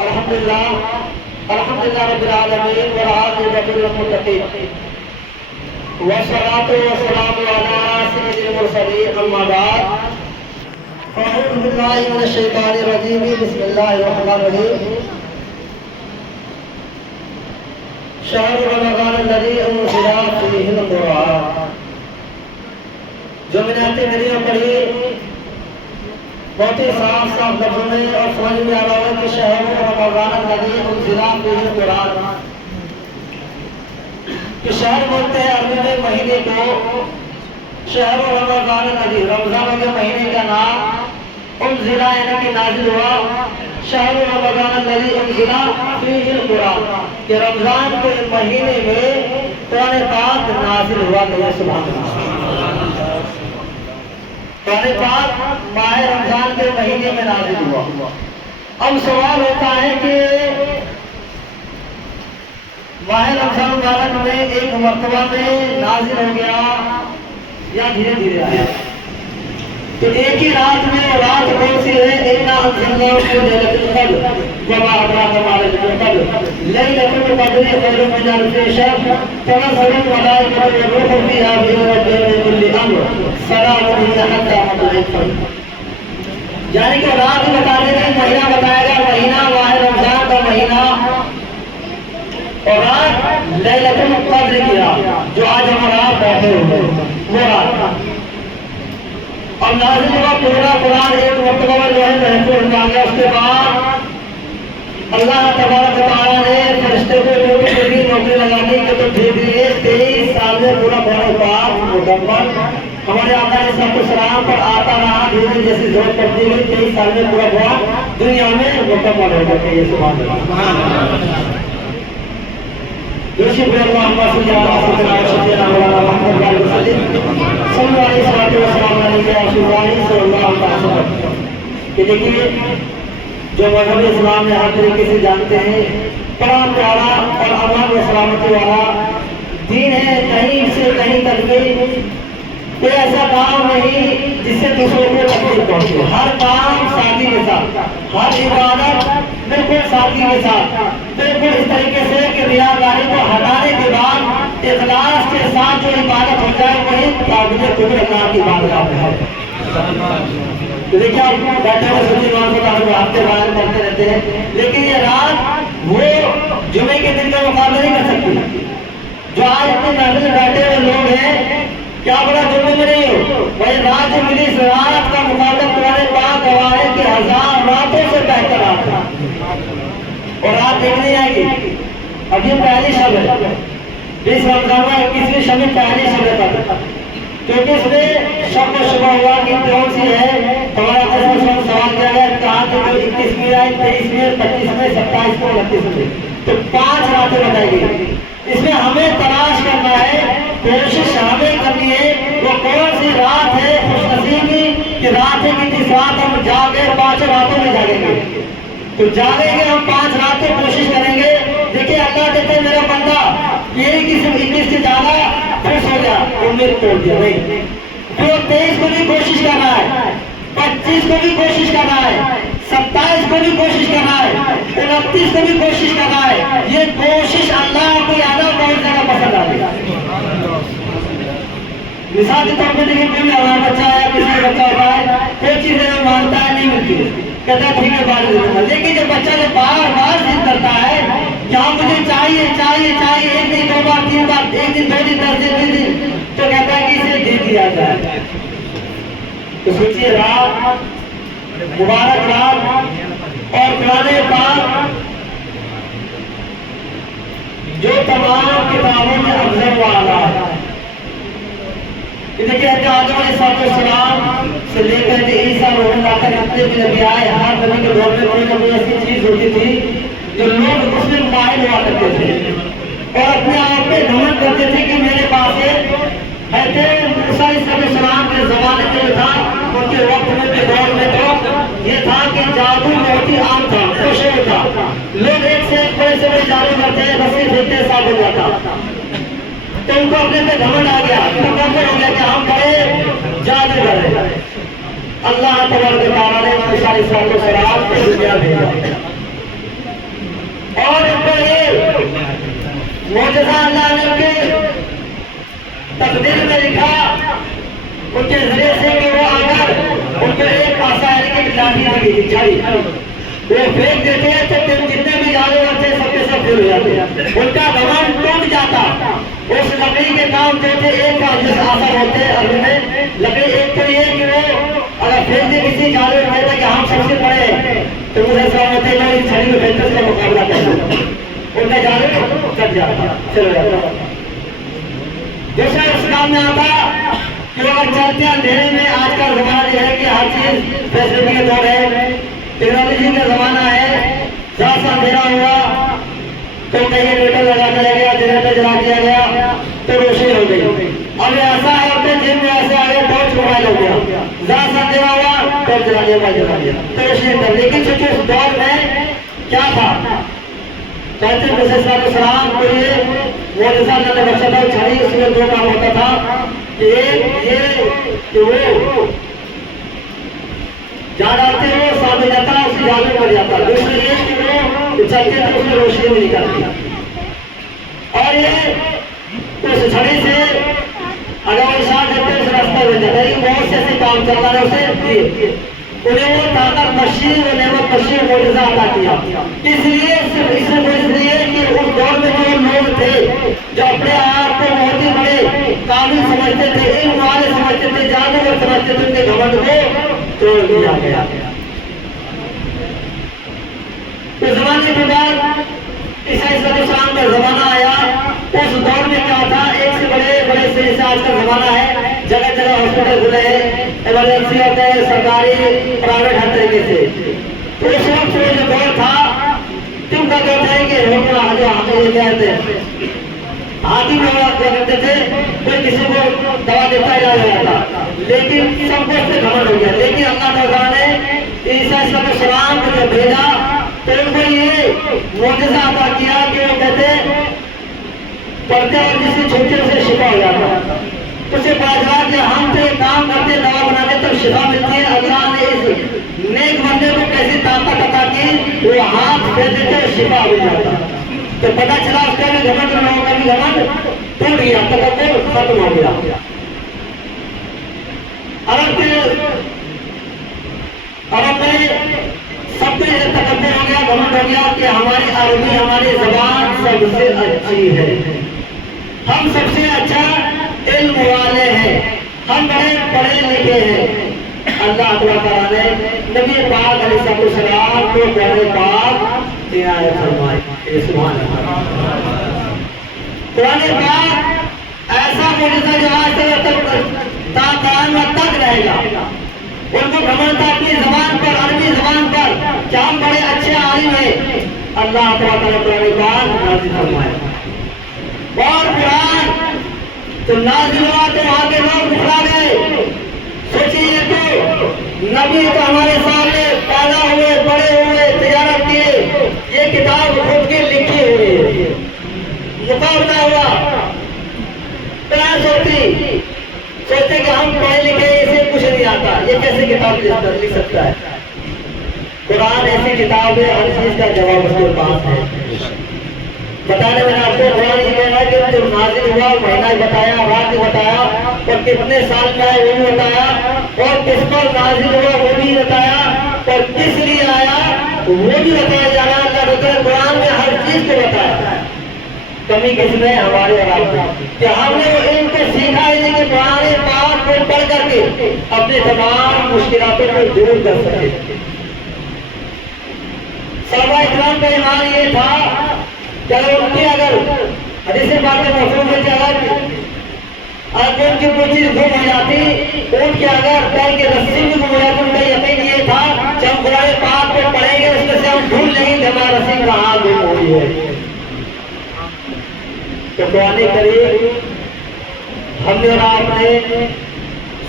الحمد لله رب العالمين والعاقبة للمتقين والصلاة والسلام على سيد المرسلين أما بعد فأعوذ بالله من الشيطان الرجيم بسم الله الرحمن الرحيم شهر رمضان الذي أنزل فيه القرآن جو میں نے آتے میری پڑھی بہت ہی صاف لفظوں میں اور سمجھ میں آ رہا ہے کہ شہر رمضان الذی انزل فیہ القرآن کہ شہر بولتے ہیں عربی میں مہینے کو شہر رمضان الذی رمضان کے مہینے کا نام انزل یعنی کہ نازل ہوا شہر رمضان الذی انزل فیہ القرآن کہ رمضان کے مہینے میں قرآن پاک نازل ہوا کہ سبحان اللہ قرآن پاک ماہ رمضان کے مہینے میں نازل ہوا۔ اب سوال ہوتا ہے کہ ماہ رمضان مبارک میں ایک مرتبہ میں نازل ہو گیا یا دھیرے دھیرے آیا؟ تو ایک ہی رات میں رات کون سی ہے؟ اِنَّا أَنزَلْنَاهُ فِي لَيْلَةِ الْقَدْرِ وَمَا أَدْرَاكَ مَا لَيْلَةُ الْقَدْرِ لَيْلَةُ الْقَدْرِ خَيْرٌ مِنْ أَلْفِ شَهْرٍ تَنَزَّلُ الْمَلَائِكَةُ وَالرُّوحُ فِيهَا بِإِذْنِ رَبِّهِم مِّن كُلِّ أَمْرٍ سَلَامٌ هِيَ حَتَّىٰ مَطْلَعِ الْفَجْرِ یعنی کہ رات بتا دیں گے، مہینہ بتایا گیا، مہینہ ماہ رمضان کا مہینہ، اور رات لیلۃ القدر کی رات جو آج ہمارا بیٹھے ہوئے وہ رات اور نازل ہوا پورا قرآن ایک مرتبہ میں جو ہے محفوظ ہو گیا۔ اس کے بعد اللہ تبارک و تعالیٰ نے فرشتے کو نوکری لگا دی کہ تم دھیرے دھیرے 23 سال میں پورا قرآن پاک مکمل ہمارے آقا علیہ الصلوۃ والسلام پر آتا رہا، دھیرے جیسی ضرورت پڑتی ہوئی 23 سال میں پورا قرآن دنیا میں مکمل ہو گیا۔ یہ سبحان اللہ شکر اللہ صلی اللہ علیہ وسلم کہ دیکھیے جو مذہب اسلام میں ہر طریقے سے جانتے ہیں بڑا پیارا اور امان و سلامتی والا دین ہے، کہیں سے کہیں تک بھی کوئی ایسا کام نہیں جس سے دوسروں کو تکلیف پہنچے، ہر کام سادگی کے ساتھ، ہر عبادت بالکل سادگی کے ساتھ، بالکل اس طریقے سے کہ ریاکاری کو ہٹانے کے بعد اخلاص کے ساتھ جو عبادت ہو جائے وہی قابل قدر اللہ کی بارگاہ میں ہے۔ تو دیکھیے آپ بیٹھے ہوئے سوچے ہفتے بیان کرتے رہتے ہیں، لیکن یہ رات وہ جمعے کے دن کا مقابلہ نہیں کر سکتی۔ جو آج اپنے محفل میں بیٹھے ہوئے لوگ ہیں کیا بڑا جمعے میں نہیں ہو، وہی رات جو ملی اس رات کا مقابلہ قرآن پاک گواہ ہے کہ 1000 راتوں سے بہتر رات ہے، اور رات ایک نہیں آئے گی۔ اب یہ پہلی شب ہے، اس رمضان میں 21ویں شب میں پہلی شب ہے، کیونکہ اس میں شب کو شبہ ہوا کہ کون سی ہے۔ ہمارا قسم سوال کیا گیا، کہاں کہ جو 21ویں آئے، 23ویں، 25ویں، 27ویں، 29ویں، تو 5 راتیں بتائی گئی۔ اس میں ہمیں تلاش کرنا ہے، کوشش ہمیں کرنی ہے وہ کون سی رات ہے خوش نصیبی کہ رات ہے کہ جس رات ہم جاگے 5 راتوں میں جاگیں گے، تو جاگیں گے ہم 5 راتیں کوشش کریں گے۔ دیکھیں اللہ کہتے ہیں میرا بندہ یہ کہ صرف 21 سے زیادہ خوش ہو جا امید توڑ دیا نہیں، جو 23 کو بھی کوشش کرنا ہے، 25 کو بھی کوشش کرنا ہے، 27 کو بھی کوشش کرنا ہے، 29 کو بھی کوشش کرنا ہے۔ یہ کوشش اللہ کو زیادہ بہت زیادہ پسند آتی ہے۔ مثال کے طور پہ دیکھیں کوئی ہمارا بچہ ہے، کسی بچہ ہوتا ہے، کوئی چیز مانتا ہے نہیں ملتی، کہتا ہے ٹھیک ہے بعد میں دیتا، لیکن جب بچہ جب بار بار ضد کرتا ہے کہ ہاں مجھے چاہیے چاہیے چاہیے، ایک دن 2 بار 3 بار، ایک دن 2 دن 10 دن 20 دن، تو کہتا ہے کہ اسے دے دیا جائے۔ تو سوچیے رات مبارک رات اور قرآن پاک جو تمام کتابوں میں افضل والا ہے۔ دیکھیے آدم علیہ السلام سے لے کر عیسیٰ روح اللہ تک جتنے بھی نبی آئے، ہر نبی کے دور میں کوئی نہ کوئی ایسی چیز ہوتی تھی جو لوگ اس میں مائل ہوا کرتے تھے اور اپنے آپ پہ گھمنڈ کرتے تھے کہ میرے پاس ہے۔ موسیٰ علیہ السلام کے زمانے میں جو تھا، ان کے وقت میں بھی دور میں تو یہ تھا کہ جادو بہت ہی عام تھا، مشہور تھا، لوگ ایک سے ایک بڑے سے بڑے جادو کرتے ہیں، رسی پھیرتے ساتھ ہو جاتا، تو ان کو اپنے پہ گھمنڈ آ گیا، تکبر ہو گیا کہ ہم بڑے جادوگر ہیں۔ اللہ تبارک و تعالیٰ نے موسیٰ علیہ السلام کو دنیا بھیجا، معجزہ اللہ نے ان کے تقدیر میں لکھا ان کے ذریعے سے کہ وہ اگر ان کو ایک پاسا یعنی کہ لاٹھی لگی تھی چھڑی وہ پھینک دیتے ہیں تو جتنے بھی جانور تھے سب کے سب پھر ہو جاتے، ان کا گھمنڈ ٹوٹ جاتا۔ اس لکڑی کے کام جو تھے ایک کا جیسے آسا ہوتے ہیں عربی میں لکڑی ایک تو یہ کہ وہ اگر پھینک دے کسی جانور میں کہ ہم سب سے بڑے تو مجھے سوال ہوتے ہیں اس چھڑی میں پھینک کا مقابلہ کرنا، ان کا جانور کٹ جاتا چلو جاتا۔ دوسرا اس کام میں آتا کہ اگر چلتے اندھیرے میں آج کا زمانہ یہ ہے کہ ہر چیز فیسلٹی کے دور ہے، ٹیکنالوجی کا زمانہ ہے، ذرا سا اندھیرا ہوا تو کہیں انورٹر لگا دیا گیا، جنریٹر جلا دیا گیا تو روشنی ہو گئی۔ اب ایسا ہے اپنے جن میں ایسے آگے ٹارچ موبائل ہو گیا، ذرا سا اندھیرا ہوا ٹارچ جلا دیا، موبائل جلا دیا تو روشنی کر۔ لیکن چونکہ اس دور میں کیا تھا کہتے ہیں السلام کو یہ معجزہ اللہ نے بخشا تھا، چھڑی اس میں دو کام ہوتا تھا کہ یہ کہ وہ جہاں ڈالتے ہیں وہ سامنے جاتا ہے، اسی جال میں پڑ جاتا ہے، دوسرے یہ کہ وہ چلتے تھے اس میں روشنی میں نکلتی اور یہ اس چھڑی سے اگر وہ اشارہ کرتے ہیں اس راستہ بن جاتا ہے۔ بہت سے ایسے کام چلتا ہے اسے انہیں وہ طاقت بخشی و نعمت بخشی معجزہ عطا کیا، اس لیے اس لیے کہ اس دور میں جو لوگ تھے جو اپنے آپ کو بہت ہی بڑے قابل سمجھتے تھے، علم والے سمجھتے تھے، جادوگر سمجھتے تھے، ان کے گھمنڈ کو توڑ دیا گیا۔ اس زمانے کے بعد عیسیٰ علیہ السلام کا زمانہ آیا، اس دور میں کیا تھا ایک سے بڑے سے جیسے آج کا زمانہ ہے، جگہ جگہ ہاسپٹل کھلے ہیں، ایمرجنسی ہوتے ہیں سرکاری پرائیویٹ ہر طریقے سے۔ تو اس وقت وہ جو دور تھا تم کا کہتا ہے کہ حکمراں جو ہمیں یہ کہتے ہیں حاکم کرتے تھے، کوئی کسی کو دوا دیتا علاج ہو جاتا، لیکن سب کو اس سے گھمنڈ ہو گیا۔ لیکن اللہ تعالیٰ نے عیسیٰ علیہ السلام کو جب بھیجا تو ان کو یہ معجزہ عطا کیا کہ وہ کہتے پڑھتے اور جس سے چھوٹے اسے شفا ہو جاتا۔ تو اسے پتا چلا کہ ہم تو یہ کام کرتے دوا بناتے تب شفا ملتی ہے، اللہ نے اس نیک بندے کو کیسی طاقت عطا کی وہ ہاتھ پھیر دیتے شفا مل جاتا۔ تو پتا چلا اس کا بھی گھمنڈ لوگوں کا بھی گھمنڈ ٹوٹ گیا، تکبر ختم ہو گیا۔ عرب میں سب سے تکبر ہو گیا، گھمنڈ ہو گیا کہ ہماری عربی ہماری زبان سب سے اچھی ہے، ہم سب سے اچھا علم والے ہیں، ہم بڑے پڑھے لکھے ہیں۔ اللہ تعالیٰ نے نبی پاک علیہ السلام کو قرآن پاک عنایت فرمائی۔ سبحان اللہ۔ قرآن پاک ایسا معجزہ جو آج تک تا قیامت تک رہے گا۔ ان کو گھمنڈ تھا اپنی زبان پر، عربی زبان پر کہ ہم بڑے اچھے عالم ہیں۔ اللہ تعالیٰ نے قرآن پاک نازل فرمایا اور قرآن تو نازل ہوا تو وہاں کے لوگ بکھرا گئے۔ سوچیے تو نبی تو ہمارے سامنے پیدا ہوئے، بڑے ہوئے، تجارت کیے، یہ کتاب خود کی لکھی ہوئی ہے، مقابلہ ہوا پیاس ہوتی، سوچتے کہ ہم پڑھے لکھے اسے کچھ نہیں آتا، یہ کیسے کتاب لکھ سکتا ہے؟ قرآن ایسی کتاب ہے ہر چیز کا جواب اس کے پاس ہے۔ بتانے میں نے آپ کو قرآن یہ کہنا ہے کہ جب نازل ہوا مہینہ بتایا، رات بتایا اور کتنے سال کا ہے وہ بھی بتایا اور کس پر نازل ہوا وہ بھی بتایا اور کس لیے آیا وہ بھی بتایا جا رہا ہے۔ اللہ تعالیٰ قرآن میں ہر چیز کو بتایا۔ کمی کس میں؟ ہمارے اور آپ میں کہ ہم نے وہ علم کو سیکھا ہے کہ قرآن پاک کو پڑھ کر کے اپنے تمام مشکلاتوں کو دور کر سکے۔ صحابہ اکرام کا ایمان یہ تھا کہ اگر حدیث پاک میں مفہوم میں چلا اگر ان کی کوئی چیز گم ہو جاتی، اونٹ کے اگر پیر کی رسی بھی گم ہو جاتی، ان کا یقین یہ تھا کہ ہم قرآن پاک کو پڑھیں گے اس میں سے ہم ڈھونڈ لیں گے کہ ہمارا رسی کہاں گم ہوئی ہے۔ تو قرآن کریم ہم نے اور آپ نے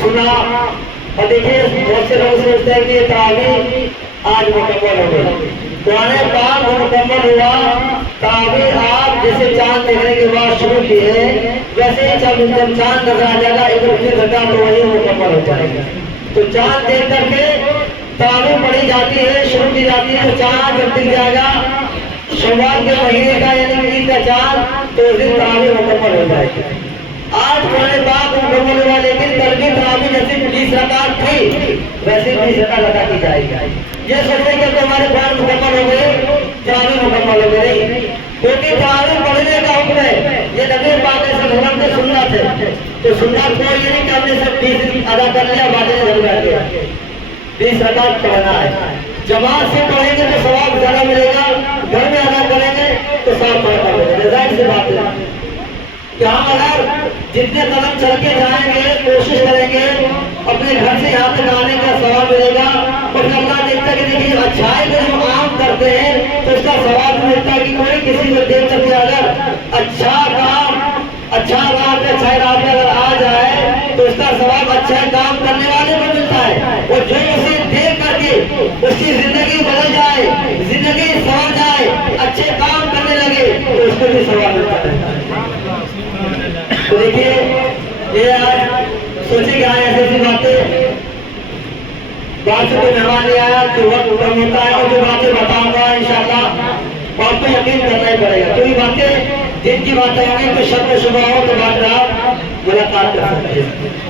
سنا اور دیکھیے بہت سے لوگ سوچتے ہیں کہ یہ تراویح آج مکمل ہو گئی، قرآن پاک مکمل ہوا، تراویح آپ جیسے چاند دیکھنے کے بعد شروع کیے ویسے ہی جب چاند نظر آ جائے گا ایک گھنٹہ تو وہی مکمل ہو جائے گا۔ تو چاند دیکھ کر کے تراویح پڑھی جاتی ہے، شروع کی جاتی ہے۔ تو چاند جب دکھ جائے گا شوال کے مہینے کا یعنی عید کا چاند تو اس دن تراویح مکمل ہو جائے گی۔ 8 قرآن پاک مکمل ہوا، لیکن کل بھی تراویح جیسے 20 رکعت تھی ویسے 20 رکعت ادا کی جائے گی۔ یہ سوچیں کہ ہمارے قرآن مکمل ہو گئے، تراویح مکمل ہو گئی نہیں، کیونکہ تراویح پڑھنے کا حکم ہے، یہ نبی پاک صلی اللہ علیہ وسلم کی سنت ہے۔ تو سنت کو یہ نہیں کہ ہم نے صرف 20 ادا کر لیا، باقی گھر بیٹھ گیا۔ 20 رکعت پڑھنا ہے، جماعت سے پڑھیں گے تو ثواب زیادہ ملے گا، گھر میں ادا کریں گے تو ثواب تھوڑا ملے گا۔ ظاہر سی بات ہے کہ ہم اگر جتنے قدم چل کے جائیں گے، کوشش کریں گے اپنے گھر سے یہاں تک آنے کا ثواب ملے گا، اور اللہ دیکھتا ہے کہ دیکھیے اچھائی کو ہم عام کرتے ہیں تو اس کا ثواب ملتا ہے کہ کوئی کسی کو دیکھ کر کے اگر اچھا کام، اچھا راہ پہ، اچھائی راہ پہ اگر آ جائے تو اس کا ثواب اچھا کام کرنے والے کو ملتا ہے، اور جو اسے دیکھ کر کے اس کی زندگی بدل جائے، زندگی سنور جائے، اچھے کام کرنے لگے تو اس کو بھی ثواب ملتا ہے۔ تو دیکھیے یہ آج سوچے کہ آئے ایسی باتیں، بات سے کوئی مہمان نہیں آیا تو وقت کم ہوتا ہے، اور جو باتیں بتاؤں گا انشاءاللہ آپ کو یقین کرنا ہی پڑے گا، کوئی باتیں جن کی باتیں ہوں گی کوئی شک و شبہ ہو تو بات آپ ملاقات کر سکتے ہیں۔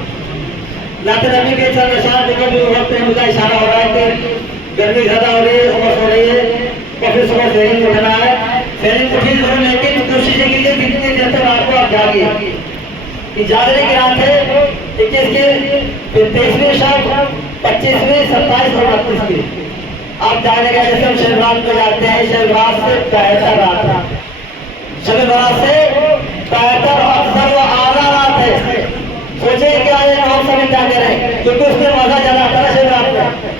نعت نبی کے چند اشعار دیکھیں جو وقت میں مجھے اشارہ ہو رہا ہے کہ گرمی زیادہ ہو رہی ہے، عمر ہو رہی ہے، اور پھر صبح سہرین اٹھنا ہے، سہرین اٹھی ضرور، لیکن کوشش یہ کیجیے کتنی دیر تک رات کو آپ جاگیے۔ جاگنے کی رات ہے 21 کی، پھر 23ویں شب، 25ویں، 27 اور 29 کی۔ آپ جانے کا جیسے ہم شب رات کو جاتے ہیں، شب رات سے بہتر رات ہے، شب رات سے بہتر افضل و اعلیٰ رات ہے۔ سوچیں کہ آج ہم سب کیا کریں، کیونکہ اس میں مزہ زیادہ آتا ہے شب رات میں،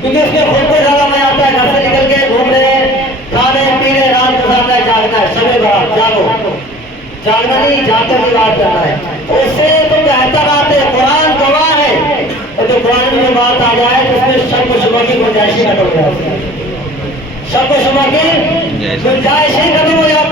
کیونکہ اس میں خود کو زیادہ مزہ آتا ہے، گھر سے نکل کے گھوم رہے ہیں، کھانے پینے، رات گزارنا ہے، جاگنا ہے، شب برات جاگو، جاگنا نہیں جاگتے کی بات کرنا ہے، تو اس سے تو بہتر رات ہے، قرآن گواہ ہے، اور جو قرآن میں بات آ جائے تو اس میں شک و شبہ کی گنجائش ہی ختم ہو جاتی ہے، شک و شبہ کی گنجائش ہی ختم ہو جاتی ہے۔